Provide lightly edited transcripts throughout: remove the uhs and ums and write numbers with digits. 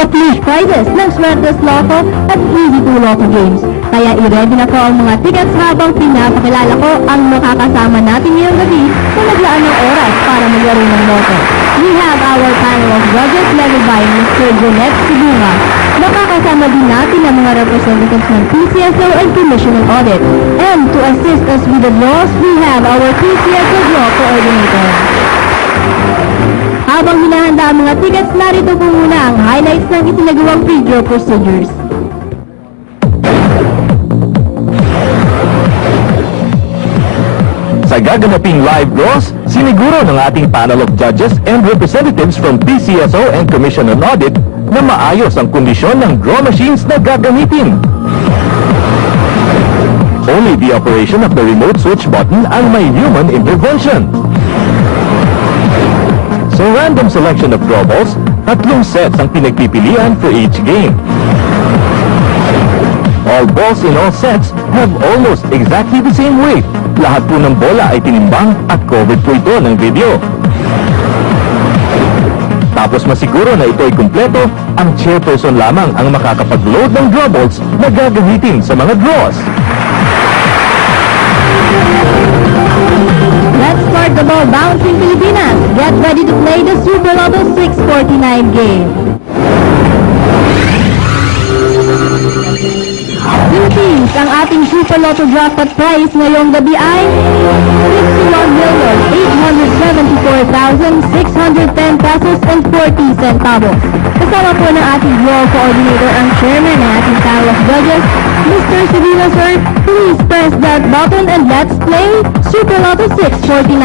pa-push prizes ng Swertes Lotto at Easy 2 Lotto games. Kaya i-ready na po ang mga tickets habang pinapakilala ko ang makakasama natin ngayong gabi na naglaan ng oras para maglaro ng Lotto. We have our panel of judges led by Mr. Junet Sibunga. Makakasama din natin ang mga representatives ng PCSO and Commission on Audit. And to assist us with the draws, we have our PCSO Draw Coordinator. Habang hinahanda ang mga tickets, narito po muna ang highlights ng isinagawang pre-draw procedures. Sa gaganaping live draws, siniguro ng ating panel of judges and representatives from PCSO and Commission on Audit na maayos ang kondisyon ng draw machines na gagamitin. Only the operation of the remote switch button ang may human intervention. Sa random selection of draw balls, 3 sets ang pinagpipilian for each game. All balls in all sets have almost exactly the same weight. Lahat po ng bola ay tinimbang at covered po ito ng video. Tapos masiguro na ito ay kumpleto, ang chairperson lamang ang makakapag-load ng draw balls na gagamitin sa mga draws. Let's start the ball bouncing Pilipinas. Get ready to play the Super Lotto 649 game. Philippines, ang ating Super Lotto jackpot prize ngayong gabi ay 61,874,610 pesos and 40 centavos. Kasama po ng ating draw coordinator ang chairman ng ating panel of judges, Mr. Sevilla, sir. Please press that button and let's play Super Lotto 649.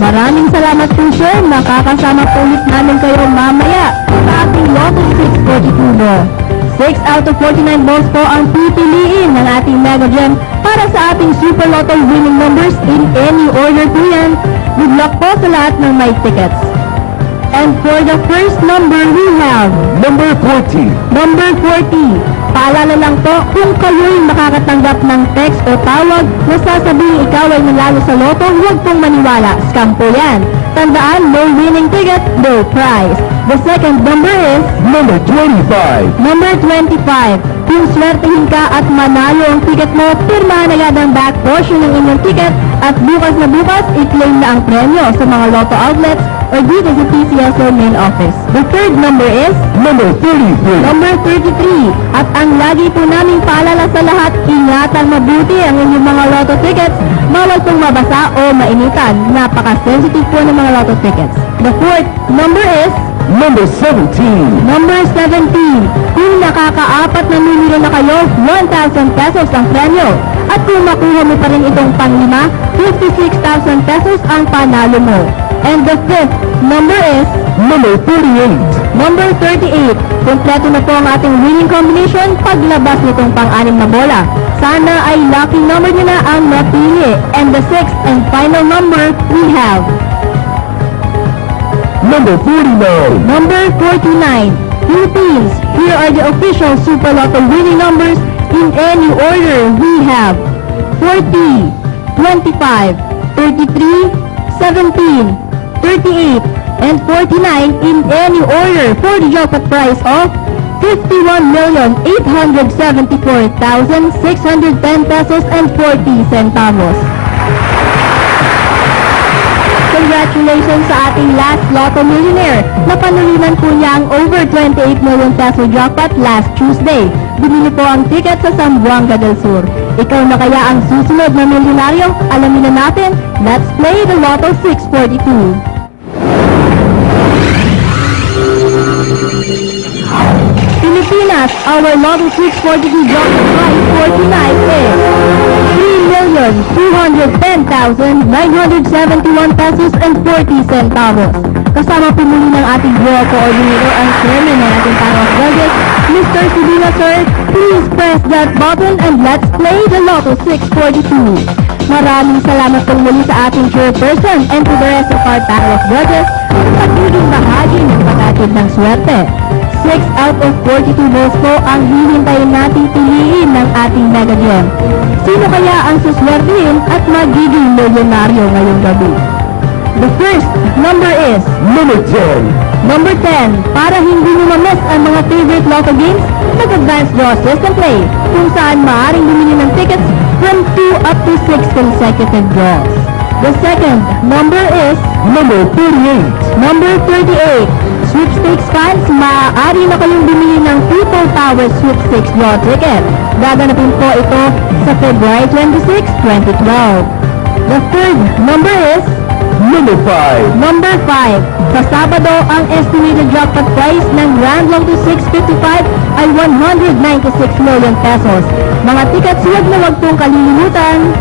Maraming salamat po, sir. Makakasama po ulit namin kayo mamaya sa ating Lotto 642 ball. 6 out of 49 balls po ang pipiliin ng ating Mega Gem para sa ating Super Lotto winning numbers in any order po yan. Good luck po sa lahat ng may tickets. And for the first number we have Number 40. Number 40. Paalala lang po, kung kayo'y makakatanggap ng text o tawag na sasabing ikaw ay nanalo sa loto, huwag pong maniwala. Scam po yan. Tandaan, no winning ticket, no prize. The second number is Number 25. Number 25. Kung swertehin ka at manalo ang ticket mo, pirmahan agad ang back portion ng inyong ticket at bukas na bukas, i-claim na ang premyo sa mga lotto outlets or dito sa PCSO main office. The third number is Number 33. Number 33. At ang lagi po naming paalala sa lahat, ingatan mabuti ang inyong mga lotto tickets. Bawal pong mabasa o mainitan. Napaka-sensitive po ng mga lotto tickets. The fourth number is Number 17. Number 17. Kung nakakaapat na numero na kayo, 1,000 pesos ang premyo. At kung makuha mo pa rin itong pang-5, 56,000 pesos ang panalo mo. And the fifth number is Number 38. Number 38. Kompleto na po ang ating winning combination paglabas nitong pang-anim na bola. Sana ay lucky number nyo na ang napili. And the sixth and final number we have Number 49. Number 49. Philippines, here are the official Super Lotto winning numbers in any order. We have 40, 25, 33, 17, 38, and 49 in any order for the jackpot prize of 51,874,610 pesos and 40 centavos. Congratulations sa ating last Lotto millionaire. Napanulinan po niya ang over 28 million peso jackpot last Tuesday. Binili po ang ticket sa Zamboanga del Sur. Ikaw na kaya ang susunod na milyonaryo? Alamin na natin. Let's play the Lotto 642. Pilipinas, our Lotto 642 jackpot prize for tonight is 3,210,971 pesos and 40 centavos. Kasama po muli ng ating draw coordinator ang chairman ng ating panel of judges, Mr. Sibila, sir. Please press that button and let's play the Lotto 642. Maraming salamat po muli sa ating chairperson and to the rest of our panel of judges sa pagiging bahagi ng patatid ng swerte. 6 out of 42 balls po ang hihintayin nating piliin ng ating Mega Gem. Sino kaya ang suswertihin at magiging milyonaryo ngayong gabi? The first number is Number 10. Number 10, para hindi mo ma-miss ang mga favorite Lotto games, nag-advance draw system play, kung saan maaaring bumili ng tickets from 2 up to 6 consecutive draws. The second number is Number 38. number 38. Sweepstakes fans, maaari na kayong bumili ng People Power Sweepstakes draw ticket. Gaganapin po ito sa February 26, 2012. The third number is Number 5. number 5. Sa Sabado, ang estimated jackpot price ng Grand Lotto 655 ay 196 million pesos. Mga tickets, huwag na huwag pong kalilimutan.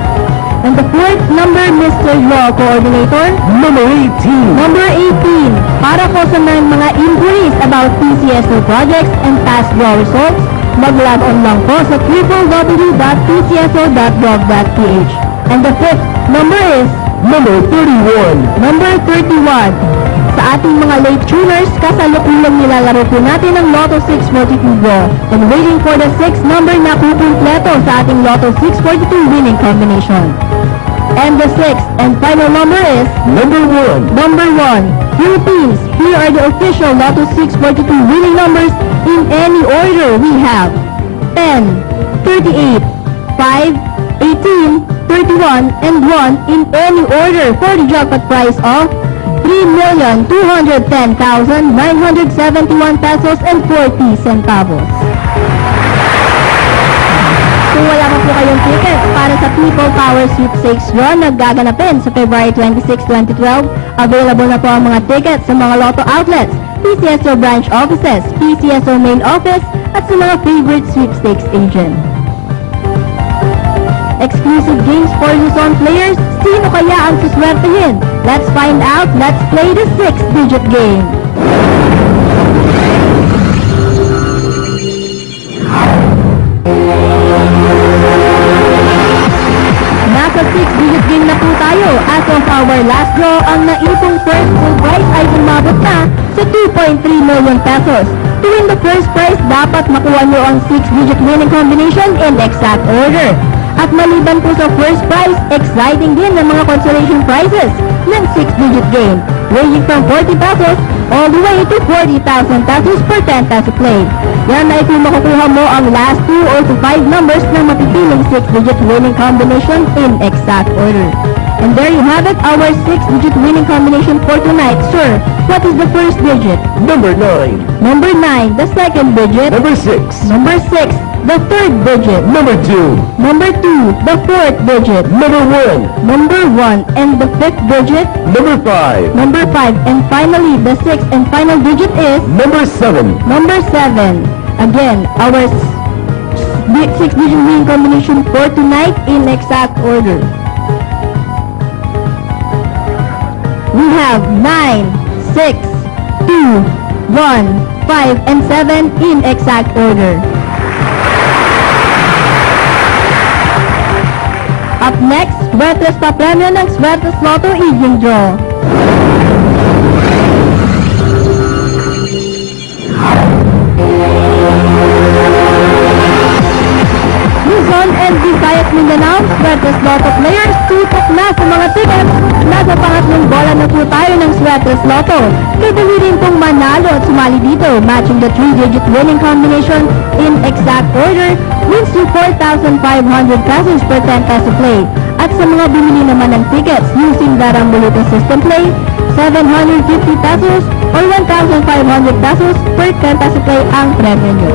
And the fourth number, Mr. Draw Coordinator. Number 18. Number 18. Para po sa mga inquiries about PCSO projects and past draw results, mag-log on lang po sa www.pcso.gov.ph. And the fifth number is Number 31. number 31. Sa ating mga late tuners, kasalukuyang nilalaro po natin ang Lotto 642 draw and waiting for the sixth number na kukumpleto sa ating Lotto 642 winning combination. And the sixth and final number is Number 1. number 1. Philippines, here are the official Lotto 642 winning numbers in any order we have 10, 38, 5, 18, 31, and 1 in any order for the jackpot prize of 3,210,971 pesos and 40 centavos. Kung wala pa po kayong ticket para sa People Power Sweepstakes Draw na gaganapin sa February 26, 2012, available na po ang mga tickets sa mga Lotto outlets, PCSO branch offices, PCSO main office, at sa mga favorite sweepstakes agent. Exclusive games for Luzon players, sino kaya ang suswertehin? Let's find out, let's play the 6-digit game. Nasa 6-digit game na po tayo. As of our last draw, ang naipong first full prize ay umabot na sa 2.3 million pesos. To win the first prize, dapat makuha nyo ang 6-digit winning combination in exact order. At maliban po sa first prize, exciting din ang mga consolation prizes ng 6-digit game, ranging from 40 pesos all the way to 40,000 pesos per 10 peso play. Yan ay kung makukuha mo ang last 2 or to 5 numbers ng mapipiling 6-digit winning combination in exact order. And there you have it, our 6-digit winning combination for tonight. Sir, what is the first digit? Number 9. Number 9, the second digit. Number 6. Number 6, the third digit. Number 2. Number 2, the fourth digit. Number 1. Number 1 and the fifth digit. Number 5. Number 5 and finally the sixth and final digit is Number 7. number 7. Again, our 6-digit winning combination for tonight in exact order. We have 9, 6, 2, 1, 5, and 7 in exact order. Up next, Swertes pa premyo ng Swertes Lotto Evening Draw. Luzon and Visayas Mindanao, Swertes Lotto players, tutok na sa mga tickets. Nasa pangatlong bola na po tayo ng Swertes Lotto. Kadali rin pong manalo at sumali dito, matching the 3-digit winning combination in exact order, wins you 4,500 pesos per 10 peso play. At sa mga bumili naman ng tickets using the Rambolito system play, 750 pesos or 1,500 pesos per 10 peso play ang premyo nyo.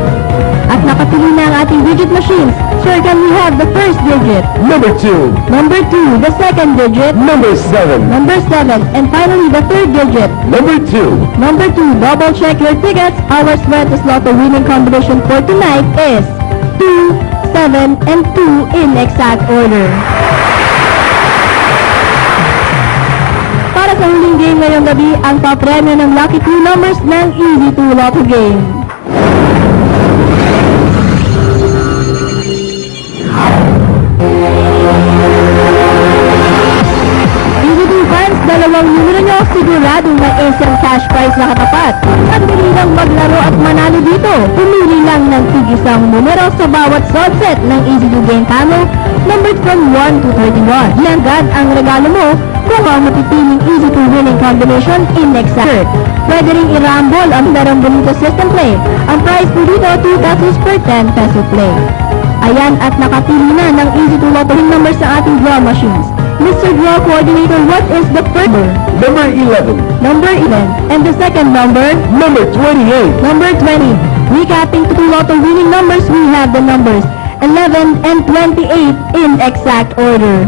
At nakapili na ang ating digit machines. Sir, can we have the first digit? Number 2. Number 2, the second digit. Number 7. Number 7, and finally the third digit. Number 2. Number 2, double check your tickets. Our Swertes Lotto winning combination for tonight is 2, 7, and 2 in exact order. Para sa huling game ngayong gabi, ang papremyo ng lucky 2 numbers ng Easy 2 Lotto game. Easy 2 fans, dalawang numero nyo, siguradong may instant cash prize na katapat. At dali lang maglaro at manalo dito. Pumili lang ng tig-isang numero sa bawat subset ng Easy 2 game panel, numbered from 1 to 31. Yan agad ang regalo mo kung ang mapipiling Easy 2 winning combination in exact. Pwede ring i-rumble ang larong bonito system play. Ang prize po dito, 2 pesos per 10 peso play. Ayan at nakapili na ng Easy to Lotto ring numbers sa ating draw machines. Mr. Draw Coordinator, what is the first number? Number 11. Number 11. And the second number? Number 28. Number 20. Recapping to Lotto winning numbers, we have the numbers 11 and 28 in exact order.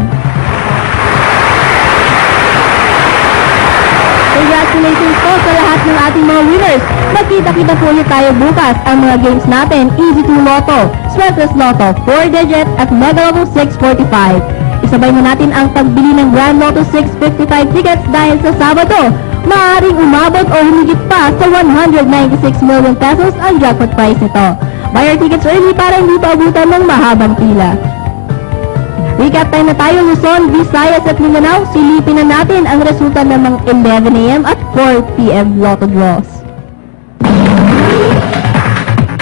Congratulations po sa lahat ng ating mga winners. Magkita-kita po ulit tayo bukas. Ang mga games natin, Easy to Lotto, Sweatless Lotto, 4-digit at Mega Lotto 645. Isabay na natin ang pagbili ng Grand Lotto 655 tickets dahil sa Sabado, maaaring umabot o humigit pa sa 196 million pesos ang jackpot prize nito. Buy your tickets early para hindi pa abutan ng mahabang pila. Recap time na tayo, Luzon, Visayas at Mindanao. Silipin na natin ang resulta ng mga 11 a.m. at 4 p.m. Lotto draws.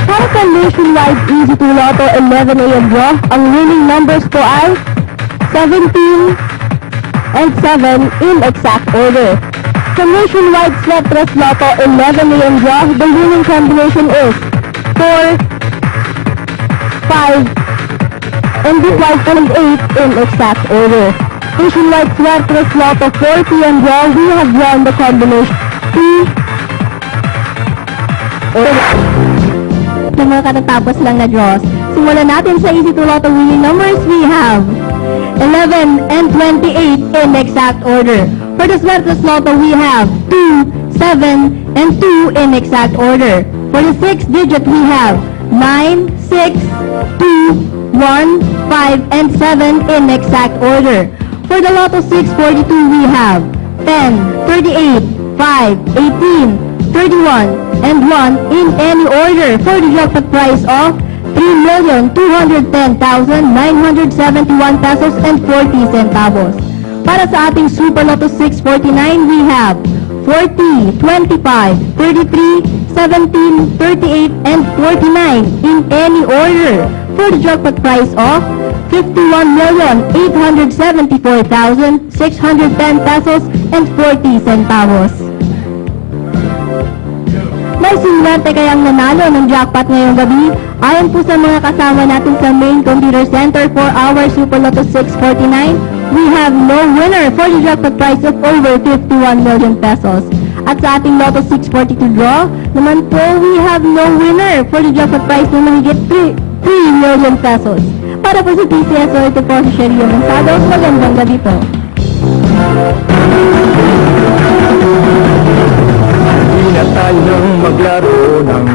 Para sa nationwide Easy to Lotto 11 a.m. draw, ang winning numbers po ay 17 and 7 in exact order. Sa nationwide Sweatless Lotto 11 a.m. draw, the winning combination is 4, 5, and the 5 and 8 in exact order. Nationwide Sweatless Lotto 4 p.m. draw, we have drawn the combination 2 or ng mga katatapos lang na draws. Simulan natin sa Easy to Lotto winning numbers, we have 11 and 28 in exact order. For the Sweatless Lotto, we have 2, 7, and 2 in exact order. For the 6th digit, we have 9, 6, 2, 1, 5, and 7 in exact order. For the Lotto 642, we have 10, 38, 5, 18, 31, and 1 in any order for the jackpot prize of 3,210,971 pesos and 40 centavos. Para sa ating Super Lotto 649, we have 40, 25, 33, 17, 38, and 49 in any order for the jackpot prize of 51,874,610 pesos and 40 centavos. May sinwerte kayang nanalo ng jackpot ngayong gabi? Ayon po sa mga kasama natin sa main computer center for our Super Lotto 649, we have no winner for the jackpot prize of over 51 million pesos. At sa ating Lotto 642 draw, naman po we have no winner for the jackpot prize na mahigit 3 million pesos. Para po sa PCSO, ito po si Sherry Mansado. Magandang gabi po. Hindi na tayong maglaro ng